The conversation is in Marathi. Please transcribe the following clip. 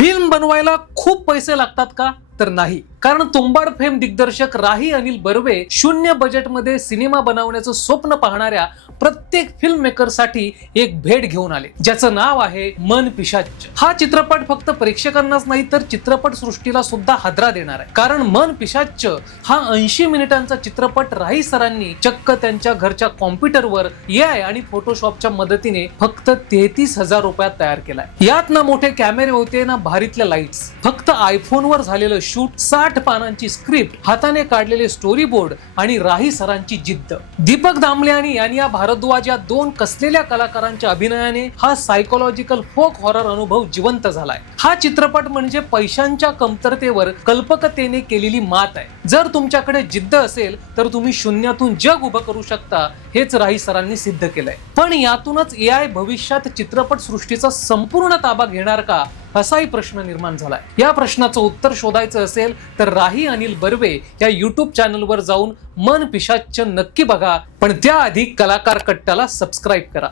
फिल्म बनवायला खूप पैसे लागतात का? तर नाही, कारण तुंबाड फेम दिग्दर्शक राही अनिल बर्वे शून्य बजेटमध्ये सिनेमा बनवण्याचं स्वप्न पाहणाऱ्या प्रत्येक फिल्म मेकरसाठी एक भेट घेऊन आले, ज्याचं नाव आहे मन पिशाच्च. हा चित्रपट फक्त प्रेक्षकांनाच नाही तर चित्रपट सृष्टीला सुद्धा हादरा देणार आहे. कारण मन पिशाच्च हा 80 मिनिटांचा चित्रपट राही सरांनी चक्क त्यांच्या घरच्या कॉम्प्युटरवर AI आणि फोटोशॉपच्या मदतीने फक्त 33,000 रुपयात तयार केलाय. यात ना मोठे कॅमेरे होते ना भारीतल्या लाईट्स, फक्त आयफोनवर झालेलं शूट, 60 पानांची स्क्रिप्ट, हाताने काढलेले स्टोरी बोर्ड आणि राही सरांची जिद्द. दीपक दामले आणि यानिया भारद्वाज या दोन कसलेल्या कलाकारांच्या अभिनयाने हा सायकोलॉजिकल फोक हॉरर अनुभव जिवंत झालाय. हा चित्रपट म्हणजे पैशांच्या कमतरतेवर कल्पकतेने केलेली मात आहे. जर तुमच्याकडे जिद्द असेल तर तुम्ही शून्यातून जग उभं करू शकता, हेच राही सरांनी सिद्ध केलंय. पण यातूनच AI भविष्यात चित्रपट सृष्टीचा संपूर्ण ताबा घेणार का, असाही प्रश्न निर्माण झालाय. या प्रश्नाचं उत्तर शोधायचं असेल तर राही अनिल बर्वे या YouTube चॅनलवर जाऊन मन पिशाच्च नक्की बघा, पण त्याआधी कलाकार कट्टाला सबस्क्राईब करा.